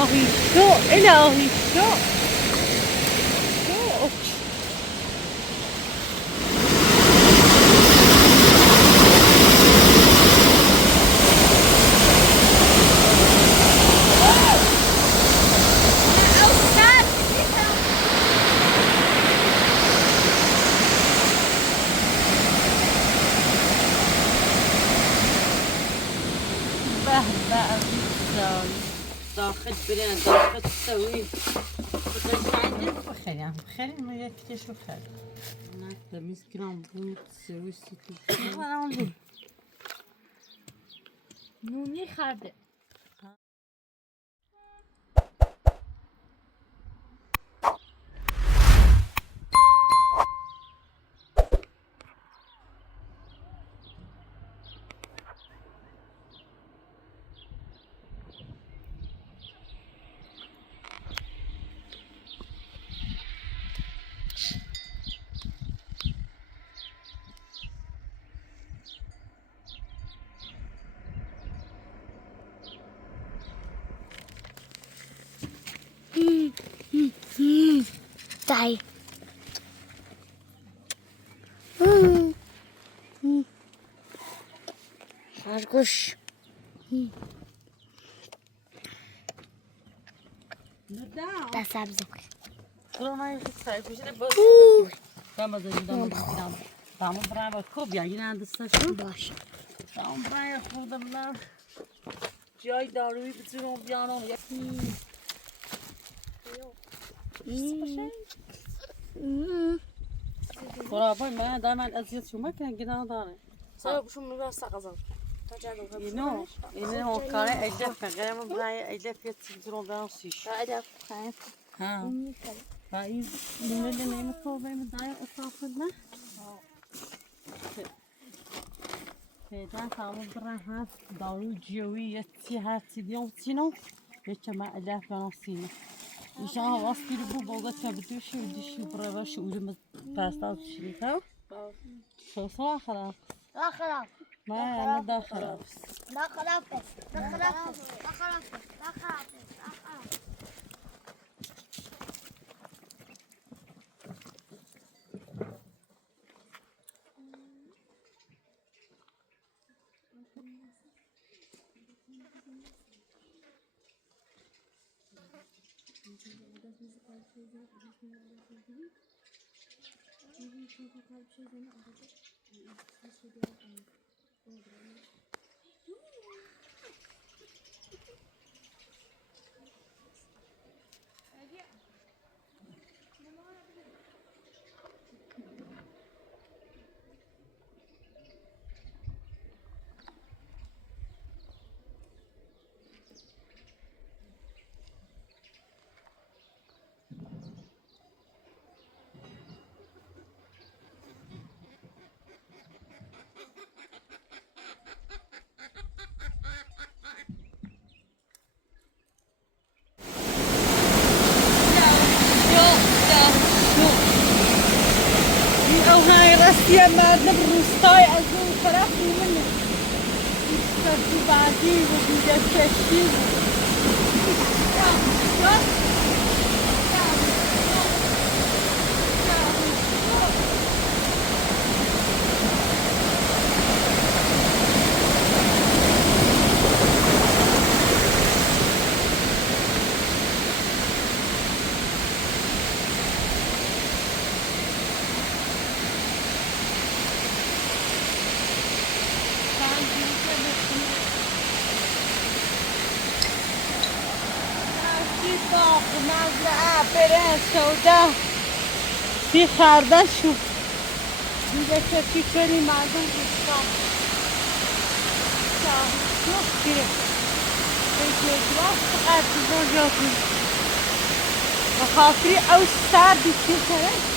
الهی شو الهی شو داخل برين داخل تسوي بخير يعني بخير ما يكتش بخير انا تميز كرام بو تسوي سيتي انا عندي نوني خرده Die. خرگوش. ده سبزه. رومای خیلی بشه باز. دام دامو برای با خوب یا این اندستشون باشه. دام برای خودم نه. جای دارویی بتونم بیارم خرابای من دائما اذیت شما که گناه داره. سر بشون میبرم سقزم. اینه اون کاره ایجاب کن. گرم برای ایجاب یه چیزی بیارم سیش. ایجاب خیلی. ها. این نمیده نمیخوام بریم دایم اصلاح نه. پیدا تمام برای هست دارو جوی یه چی هستی دیام چینو یه چما ایجاب کنم سینه. ایشان واسطی رو بوده که بدوشی و دیشی برای باش اولم پاستا شریکا. شو خلاص. لا خلاص. ما يعني ده خلاص. لا خلاص. لا خلاص. لا خلاص. لا خلاص. يا مادنا بالروستاي أزو فرحي منه يستردو بعدي وبيجا كشي مزرعه برنج سودا في خردل شو دیگه کسی کنی مردم بستان شو کره بیشه جواست قرد بزرگاتی و خاطری او سردی چی کنه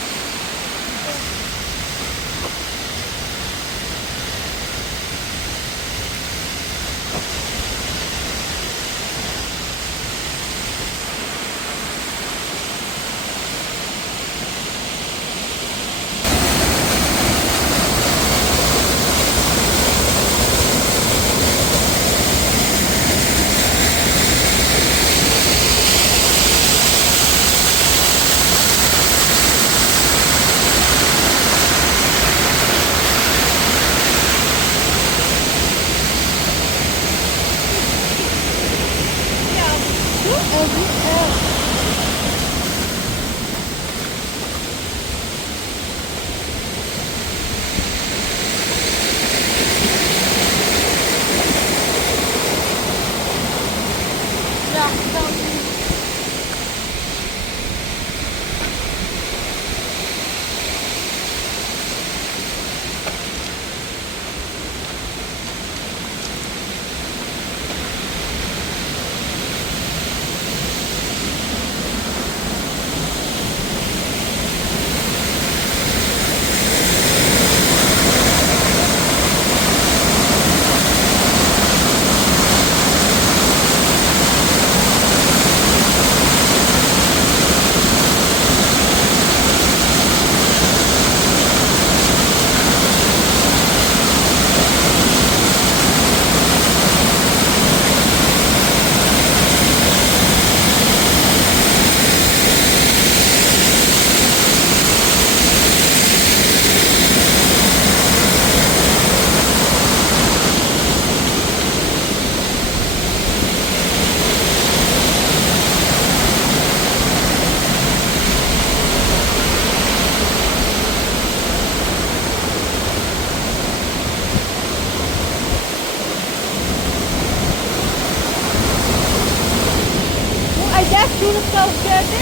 Şunu tavuk geldi.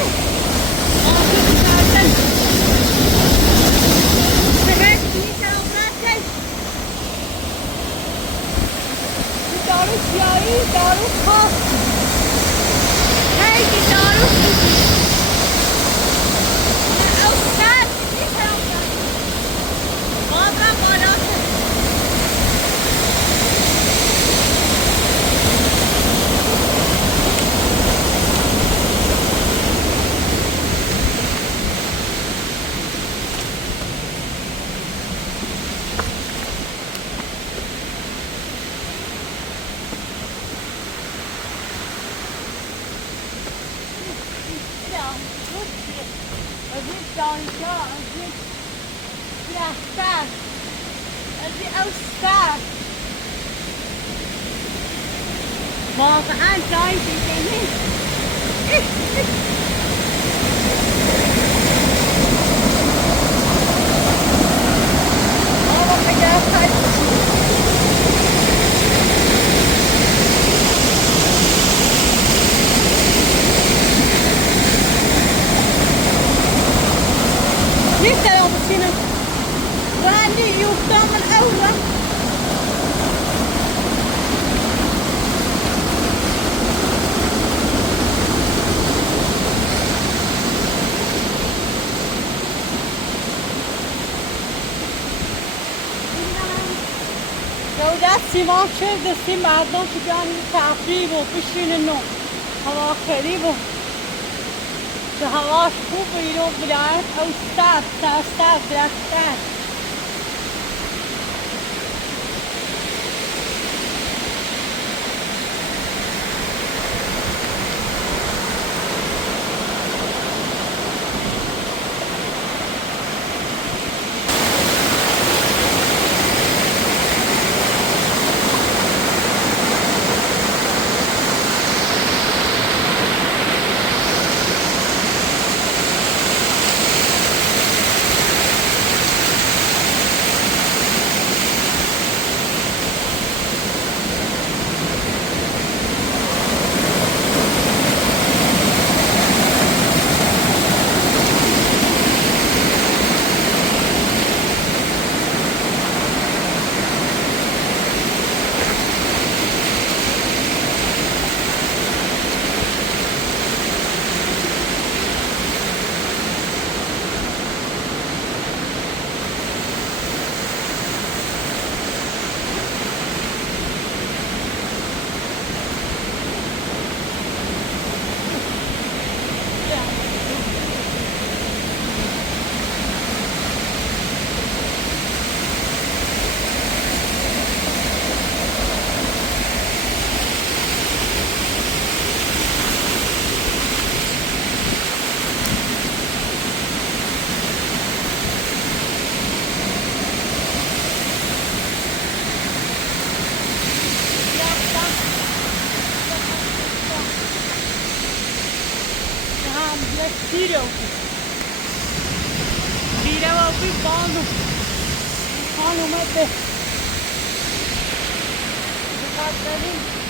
Ağzını zaten. Evet, iyi zaten. Daru siyahı, daru kas. Hey, daru kuzi. Sen, iyi zaten. Valla bana. دانشگاه از این سیاه‌تر از این اوستر واقعا جای دیگه نیست آقا بگرد لسه يا بسينا وعندي يوم الأول جودت سیمان شد دستی مردم که جان تفریب و بشین نو هوا خریب و که هواش خوب بیرون بلند او سر درستر Olha, tira o vira o pipando. Olha uma vez. Tá ali.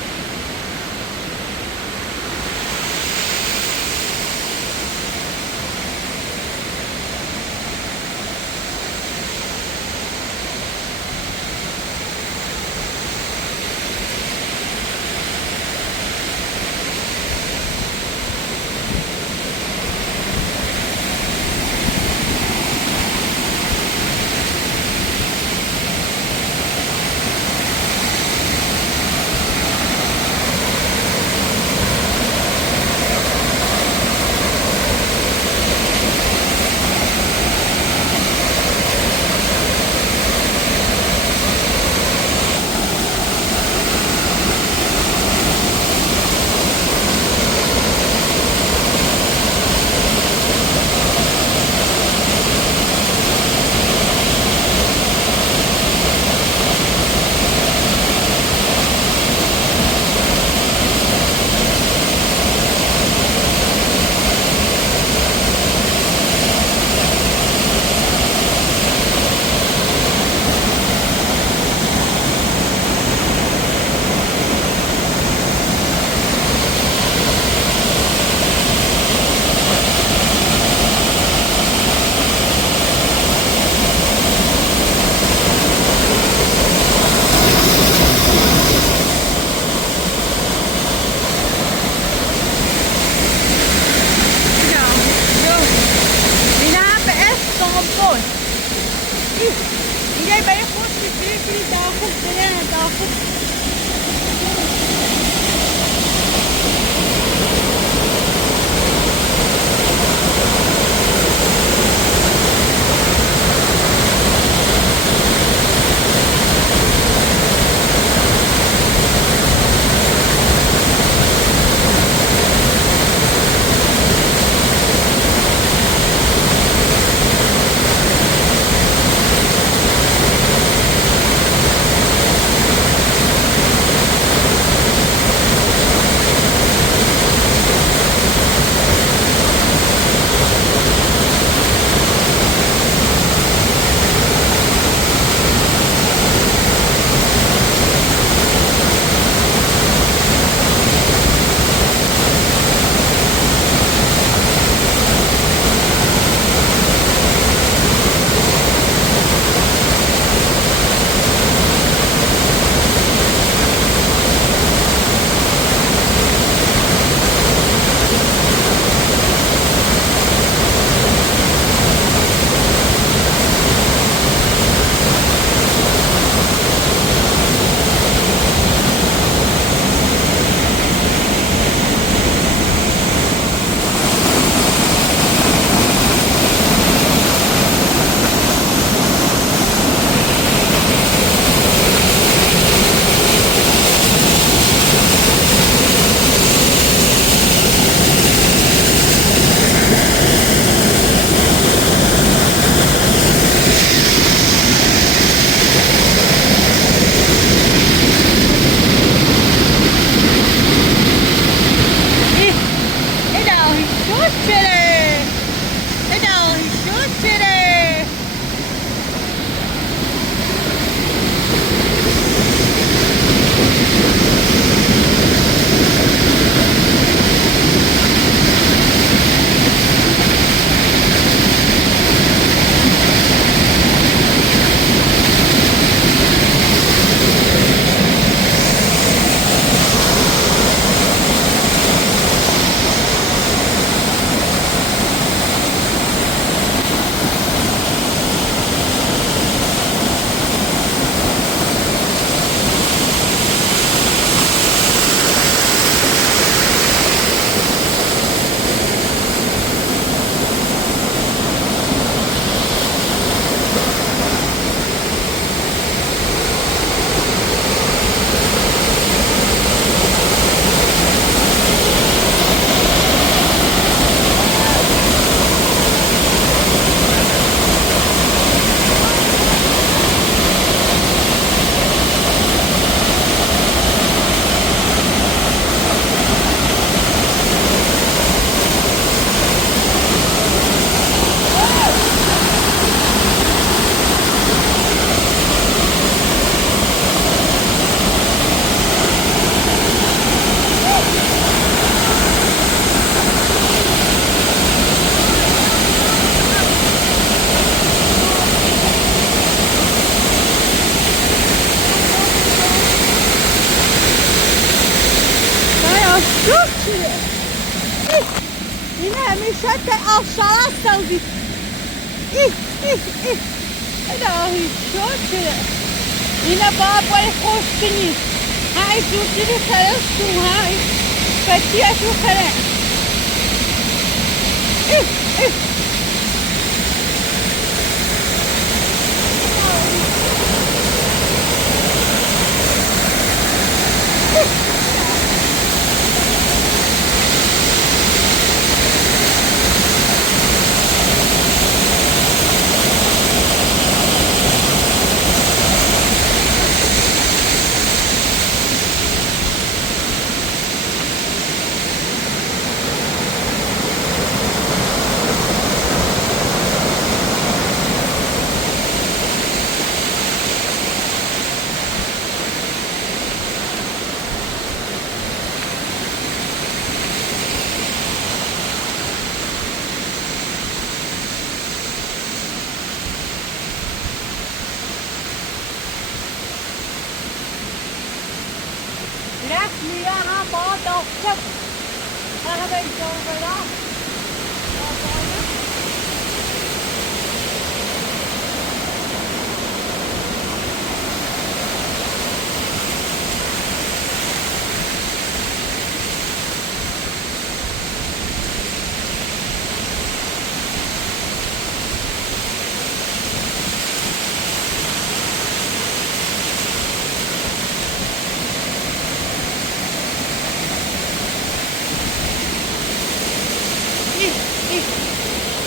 شده. این همیشه تا آشالا سوزی. الهی شکر. اینه بابای خوشتنی. های جوری رو خرستون های فتیش رو خرست. رسمی هم با داشته همه ایجان برام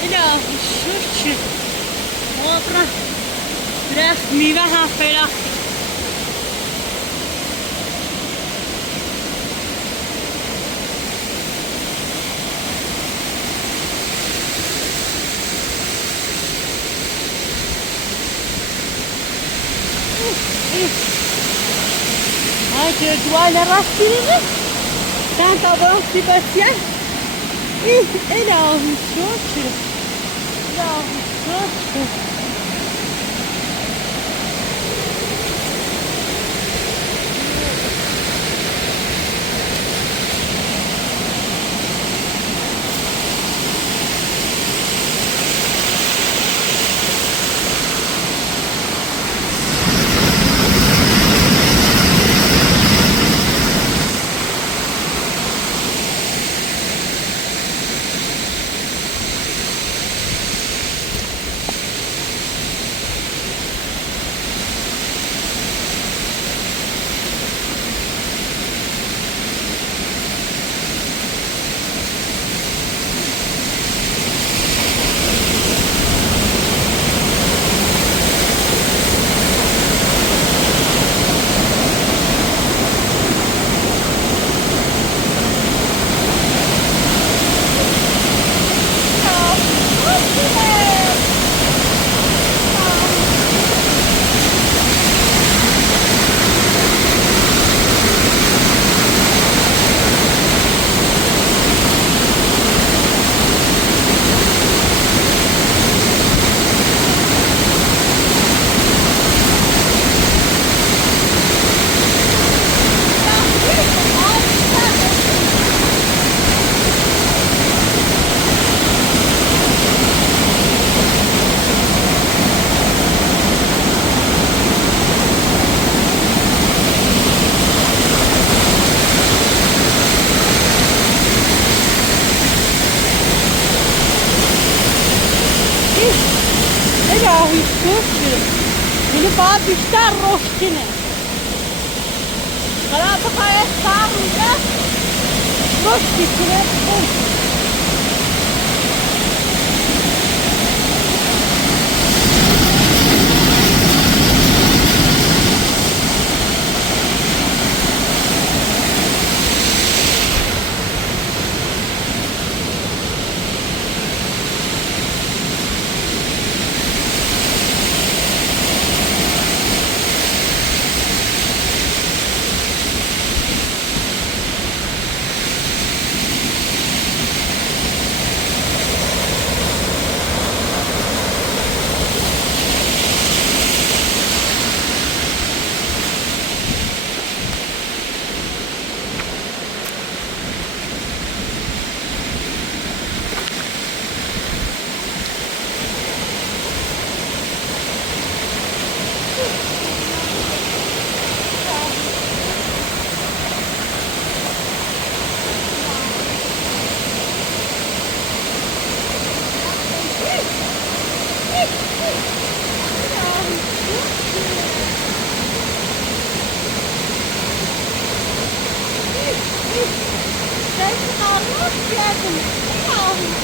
الهی شکر واقعا درخت میوه هم فعلا های جدوال راستی نیست چند تا باستی بسیار الهی شکر الهی شکر الهی شکر اینو باید بیشتر رشد کنه حالا بخواه سر میده رشد کنه خوب geldin. Yavrum.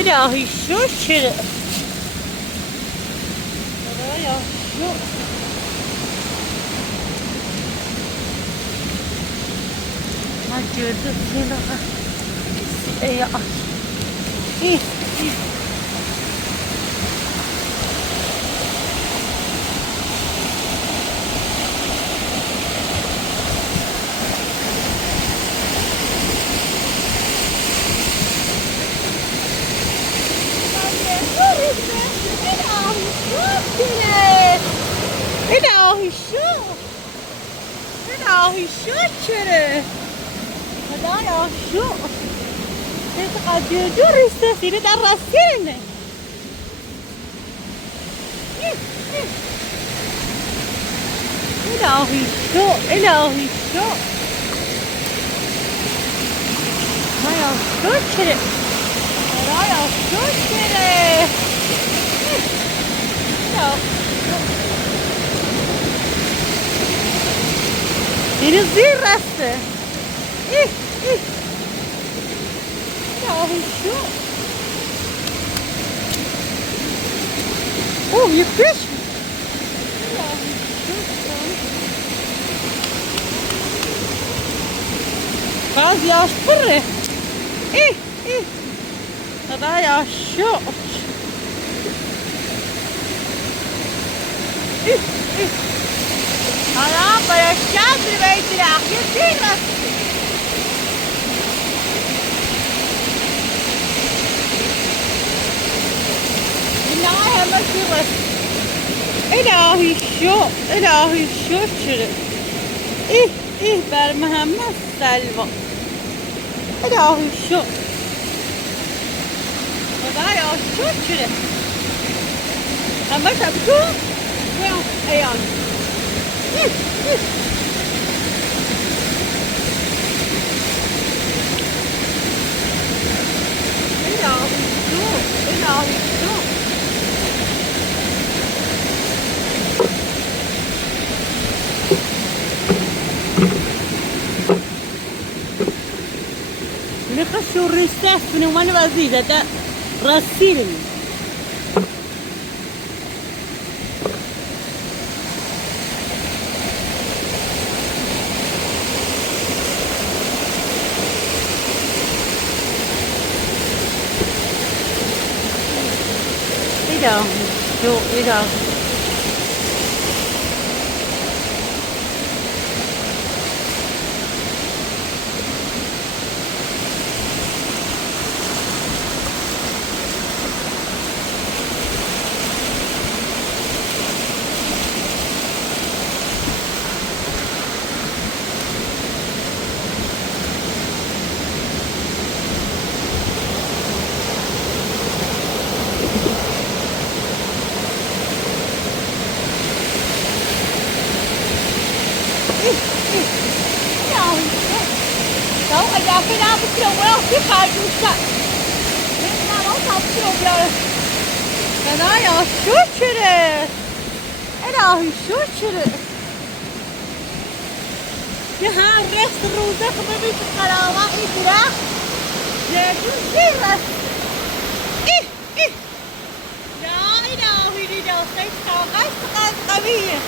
İlahi şükür. Oraya şu. Ha gördüm seni. Ey ay. İyi, iyi. إلهي شو إلهي شو كره هذا يا شو تقعد يدور يستسير درسين إلهي شو إلهي شو ما يا شو كره هذا يا شو كره Denizliğin rastı. Yahu şu. Oh yıkış. Yahu şu. Gaz yağıştırır. Hadi yağışı. حرام برای شب ببینید درختی دیر رسید اینا همه دیر رسید الهی شکر بر محمد سلوا الهی شکر خدایا شکر همه شب تو ایان نخشوا الرساف من وين وزيدة ده رسيلني إلهي Đâu, ở nhà cái nào cũng chiều đâu, cái phải cũng chạy. Nên là nó không chiều giờ. Cái đó ya şükür. Ela şükür. یه هر رست روزه که ببین تو قراوه این درخت جدون زیر است ای لا إله إلا الله سيد كاغاز قوية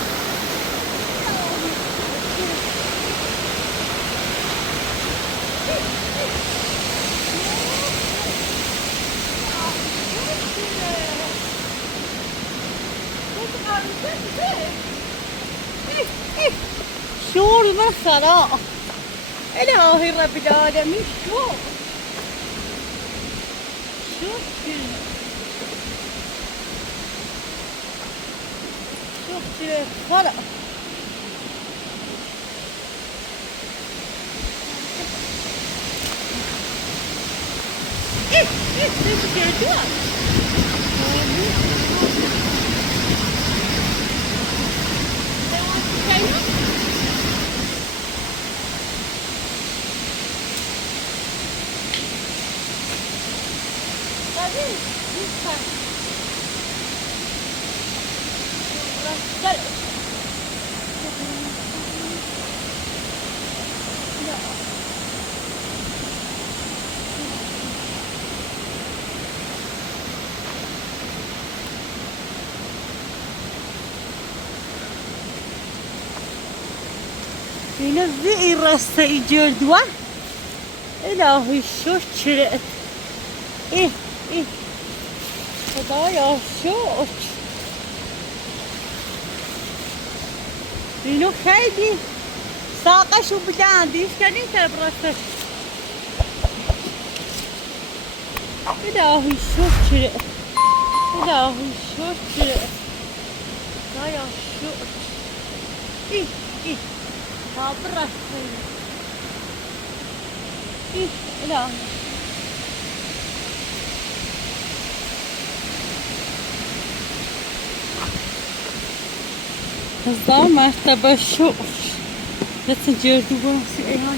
شو المسألة إلهي رب العالمين شو شوف خلق ايه جدوى ينزئي الرصة جلدوة إلهي شو شرقت إيه خدايا شو اینو خیلی ساقشو بلند ایشکنی تر برسش الهی شکر الهی شکر خدایا شکر ای تا برسش الهی هزار مرتبه شکر مثل جردو برسی اینا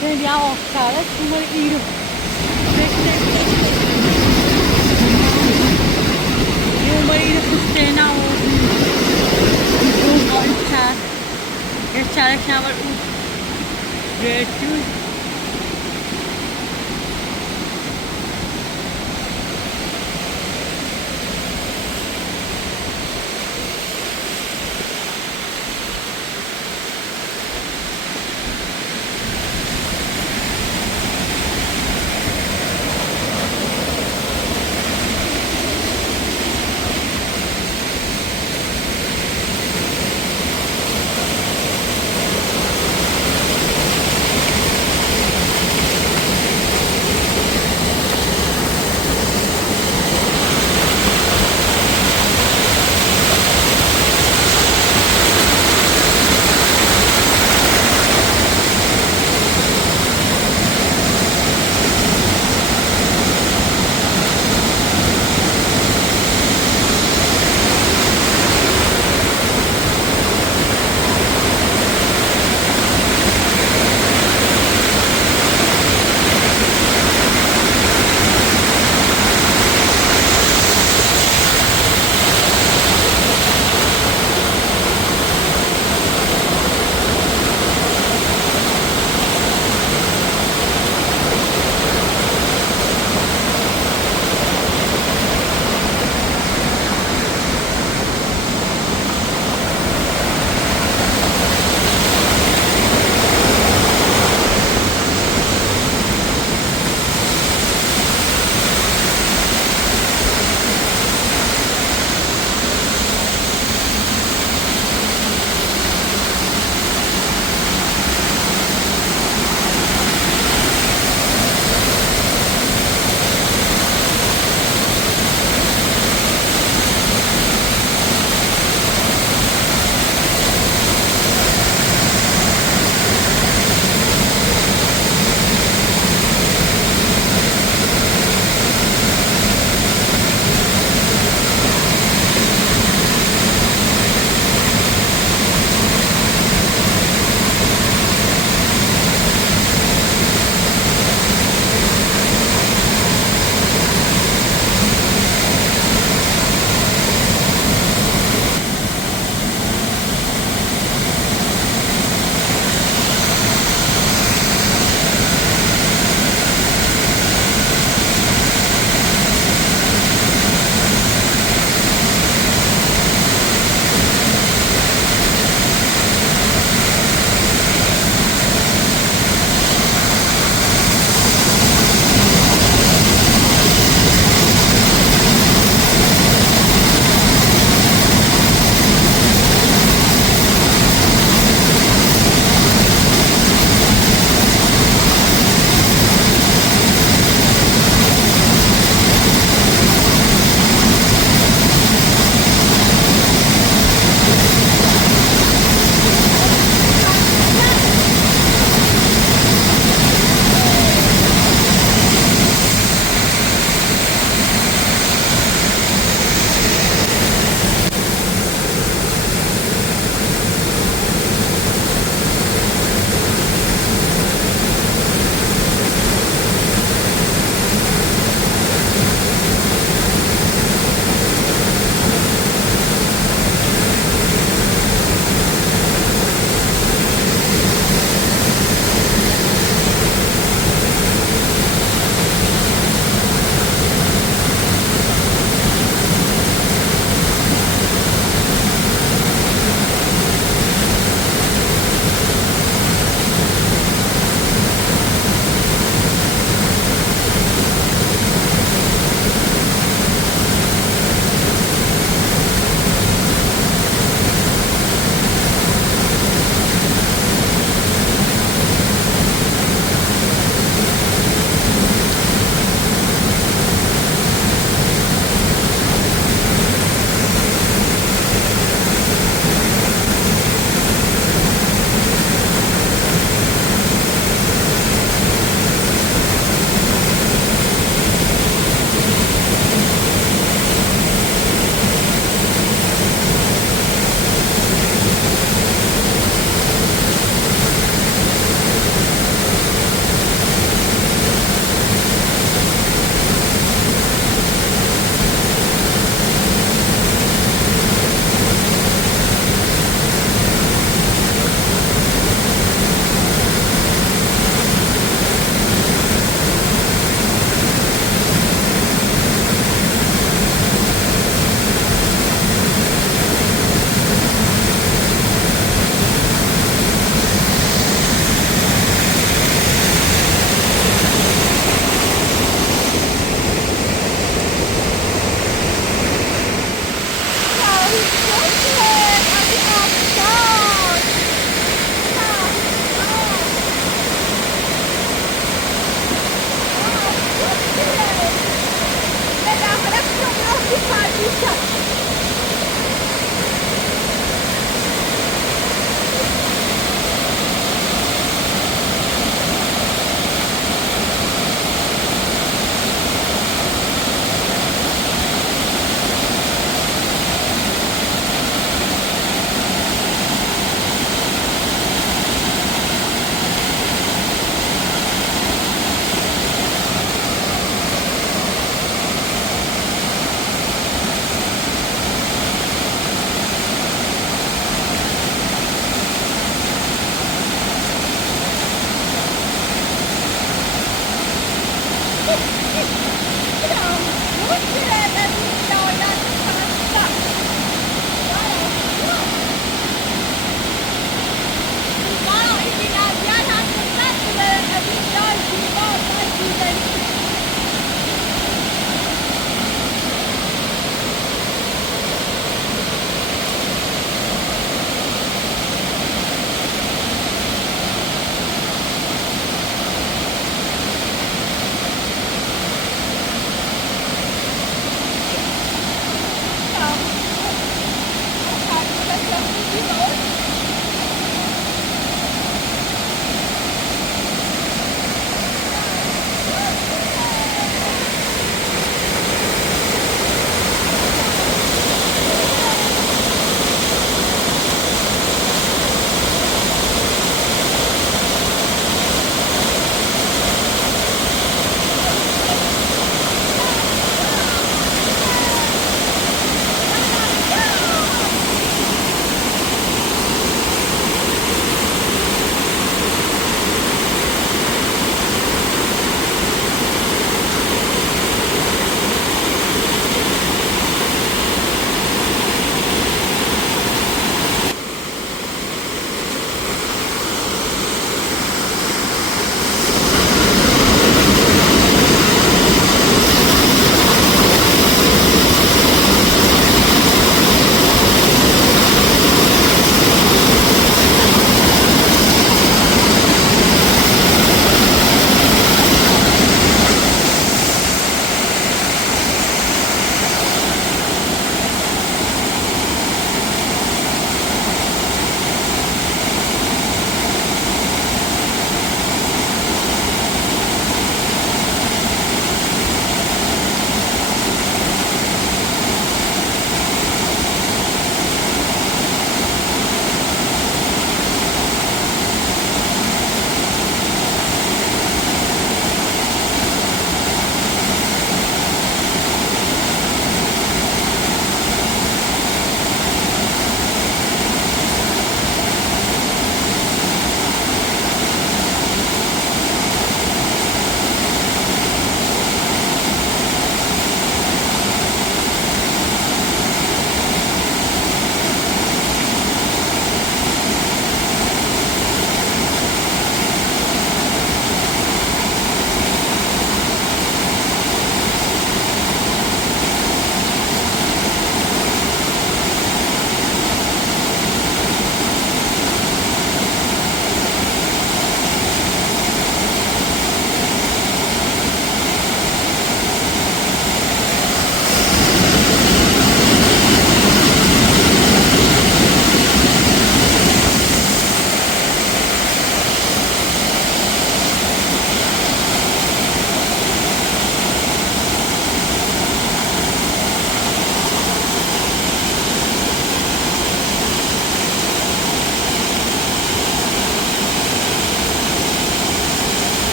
خیلی آفتاره شما ایرو یوم ایرو کستینا و اون آلتر یه چرک نور اون جرتون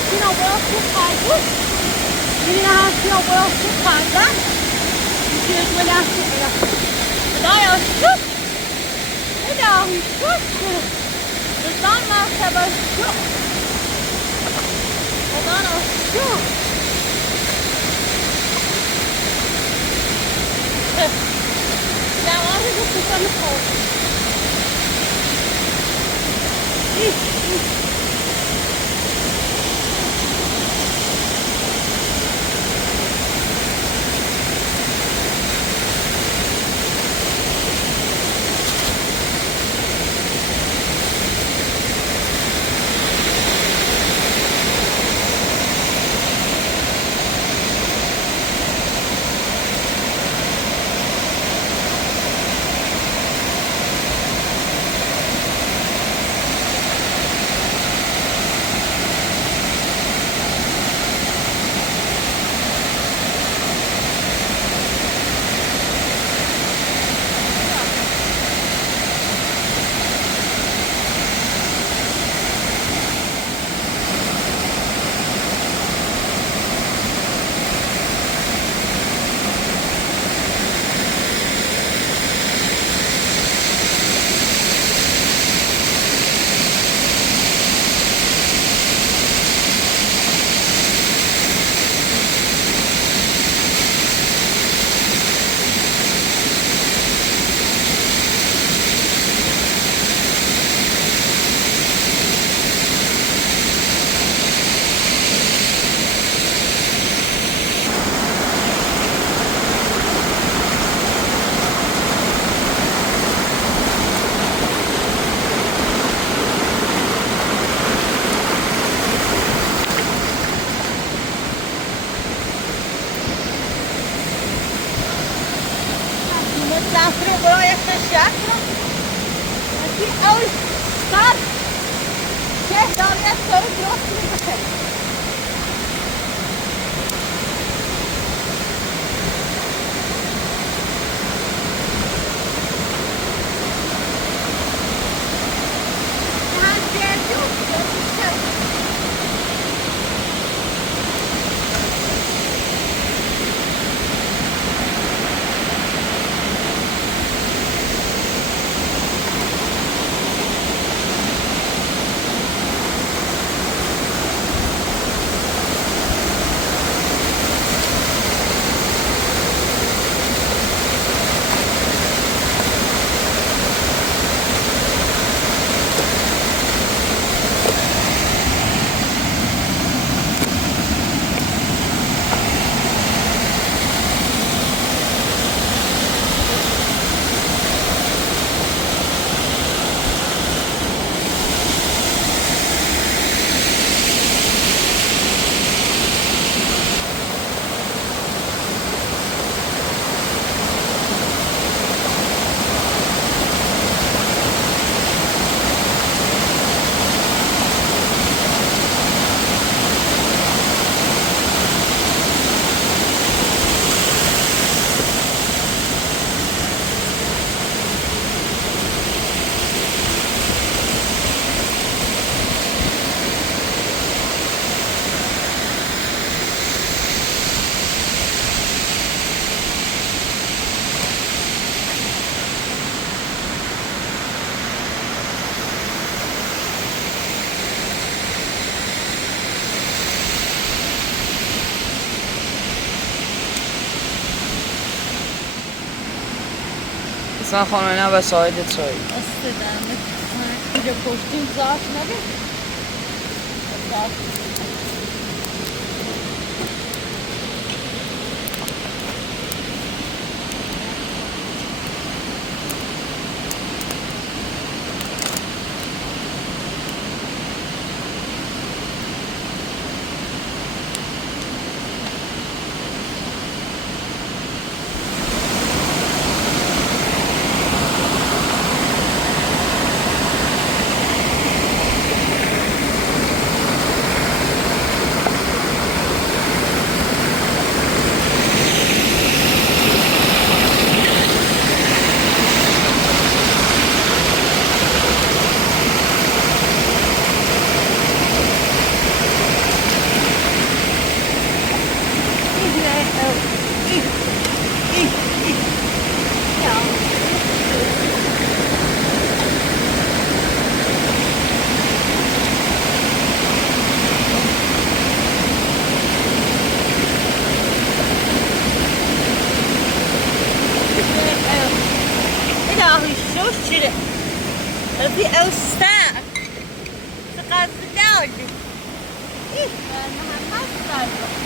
هاتين أبويا خالص من هاتين أبويا خالص يجي ولا ولا لا يا شوف لا شوف الظن ما خبر شوف الظن شوف لا ما أريد أشوف الخوف مسافرين برايك الشاكرة في أول صار شيء دارية تسوي دراسة بالبحر اصلا خانه نه به ساید چای استدامت اینجا پشتیم زاف نبه هم هست در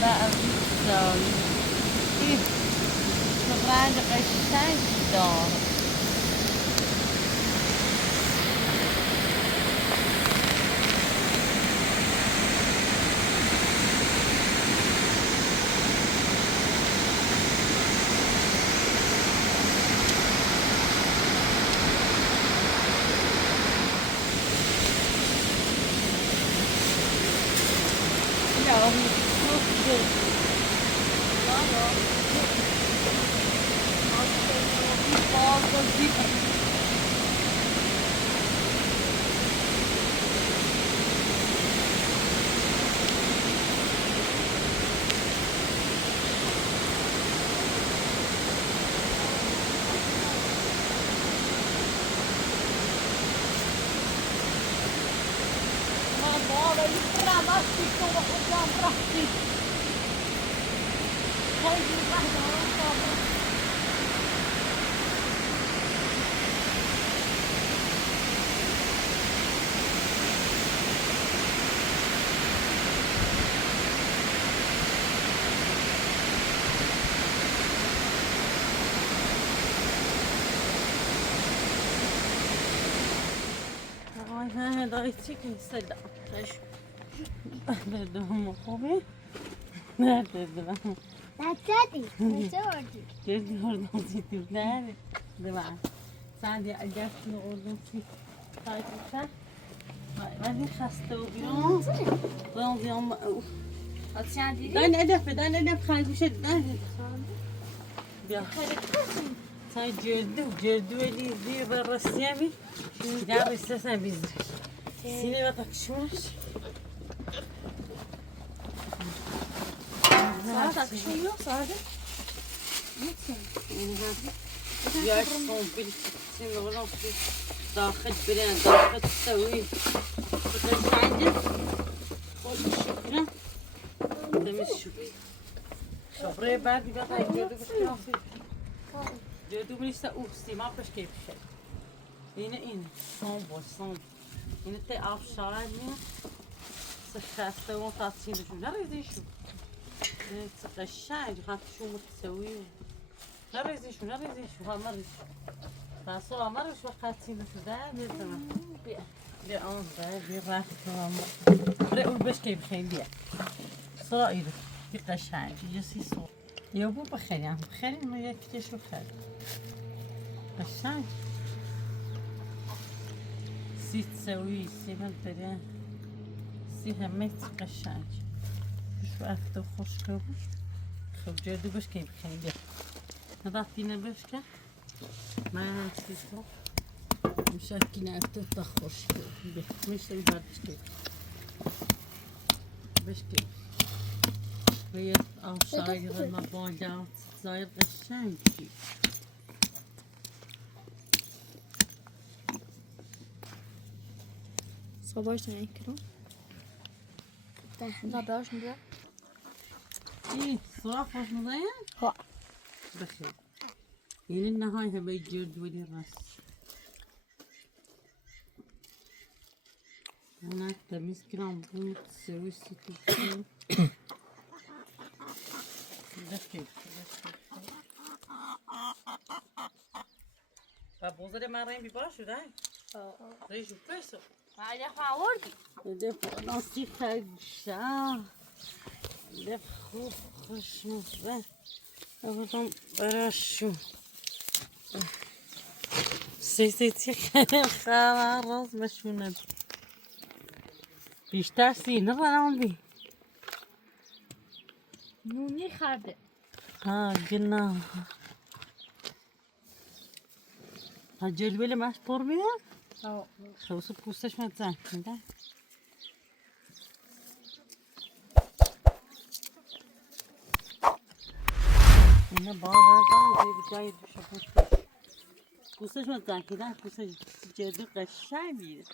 بقى بيساوي ايه شغال قشنگ دار نه دایتی که صدا دردم خوبه نه دردم نزدی نزدی جدی اردم سیتیم نه دماغ سعدی اگر تو اردم سی تایتش ولی خسته و بیرون دارم زیام داین ادف خلبوشه داین بیا سای جلدو ولی زیر بررسیمی در استثنا بیزری سینه و تکشونش ساعت تکشون yok sade بیاش سون بیل سینه ولام داخل برين داخل تسوي قشنجة خوش شكرا تمس شوي شبري بعد بقى جدو بتشوفي جدو بنيستا اوستي ما بش كيف شيء هنا صون بوسون هنا تي اف شارني سخاسته وطاسين شو نريد شو تقشعج خاف شو متسوي نريد شو ها مريض فاصلا مرة شو قاتين في ذا نزمة بيع أون ذا بيراح كلام بريء بس كيف خيل بيع صائر بقشعج يجسي صور يا أبو بخير يعني بخير ما يكتشف خير قشعج سي تسوي سي مدري سي هميت قشعج شو أفتو خوش كوب خب جدو بس كيف خيل بيع نضعتينا بشكه ما تسمع مشاكينا تتخش مش تقدر تشتري بس كيف هي أو صاير ما بوجع صاير قشنج صباش ناكله ده باش نبقى إيه صراحة مش مضيع ها بخير يعني النهاية بيجود ولي الراس أنا مسكينة عم بقوم تسوي ستي دقيق فبوزري ما رين بباشو داي ريجو بيسو على حاورتي دفع نصي خجشة دفع خوش مصبح أبداً براشو سيتي خلاص مشونا بیشتر سینه برام بی نونی خرده ها قلنا ها جلوه ماش پر میاد خلاص پوستش من زن کنده اینه باور دارم به جای دوشه پوستش من زن کنده پوستش جدو قشنگ میره